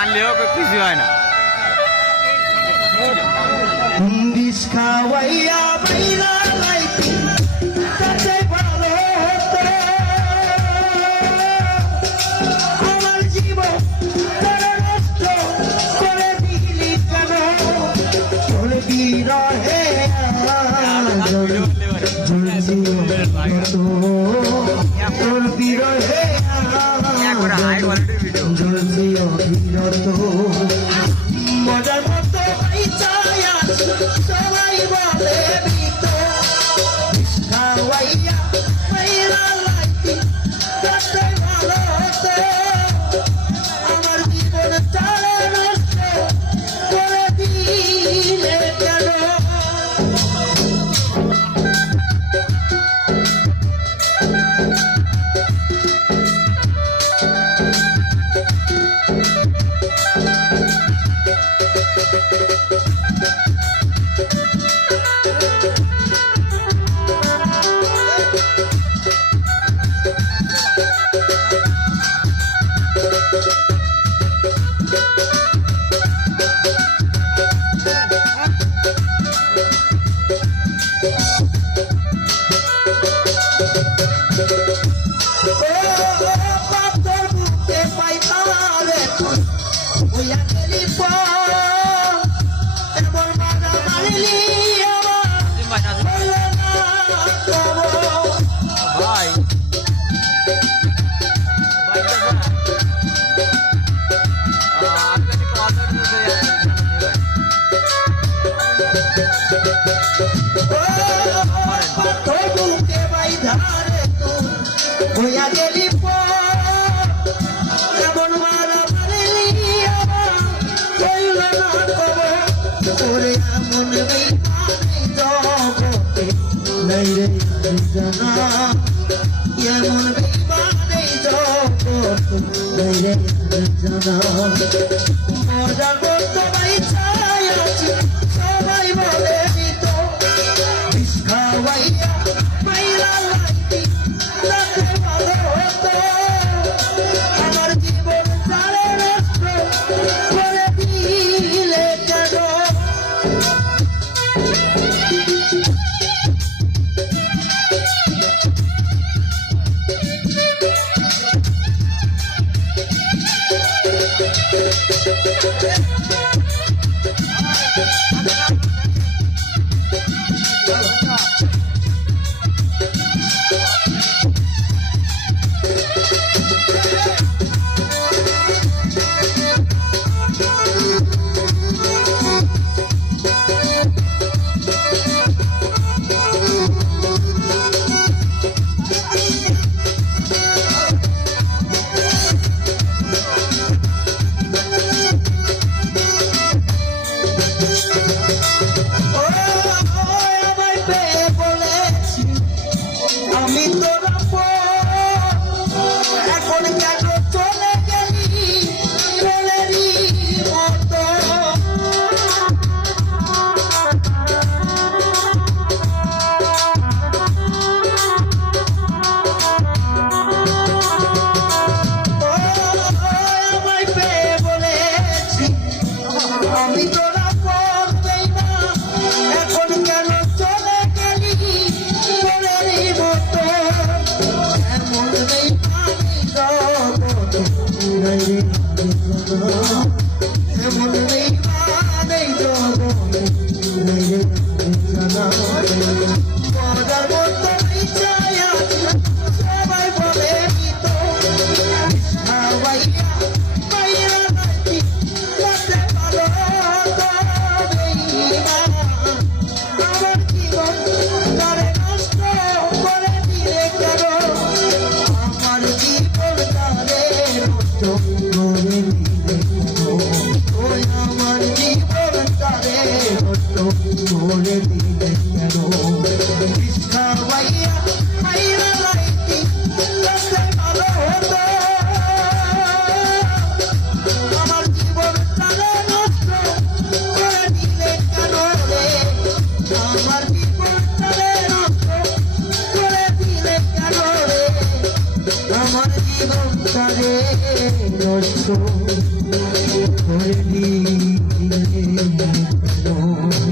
আনলেও কিছু হয় না। বিষ খাওয়াইয়া বাইরা লাইতি তাতে ভালো হতো আমার জীবন তারা নষ্ট করে দিলি কেন তোর বিরহে তোর বিরহে অবিরত মজার মতো সবাই বলে বিত খাওয়াইয়া মাইরা লাইতি তাতে ভালো হতো আমার জীবন তারা নষ্ট করে দিলে কেন সবাই বলে দিত বিষ খাওয়াইয়া মাইরা লাইতি তাতে ভালো হতো আমার জীবন তারা নষ্ট করে দিলে কেন করে দিলে কেন নষ্ট করে দিলে কেন?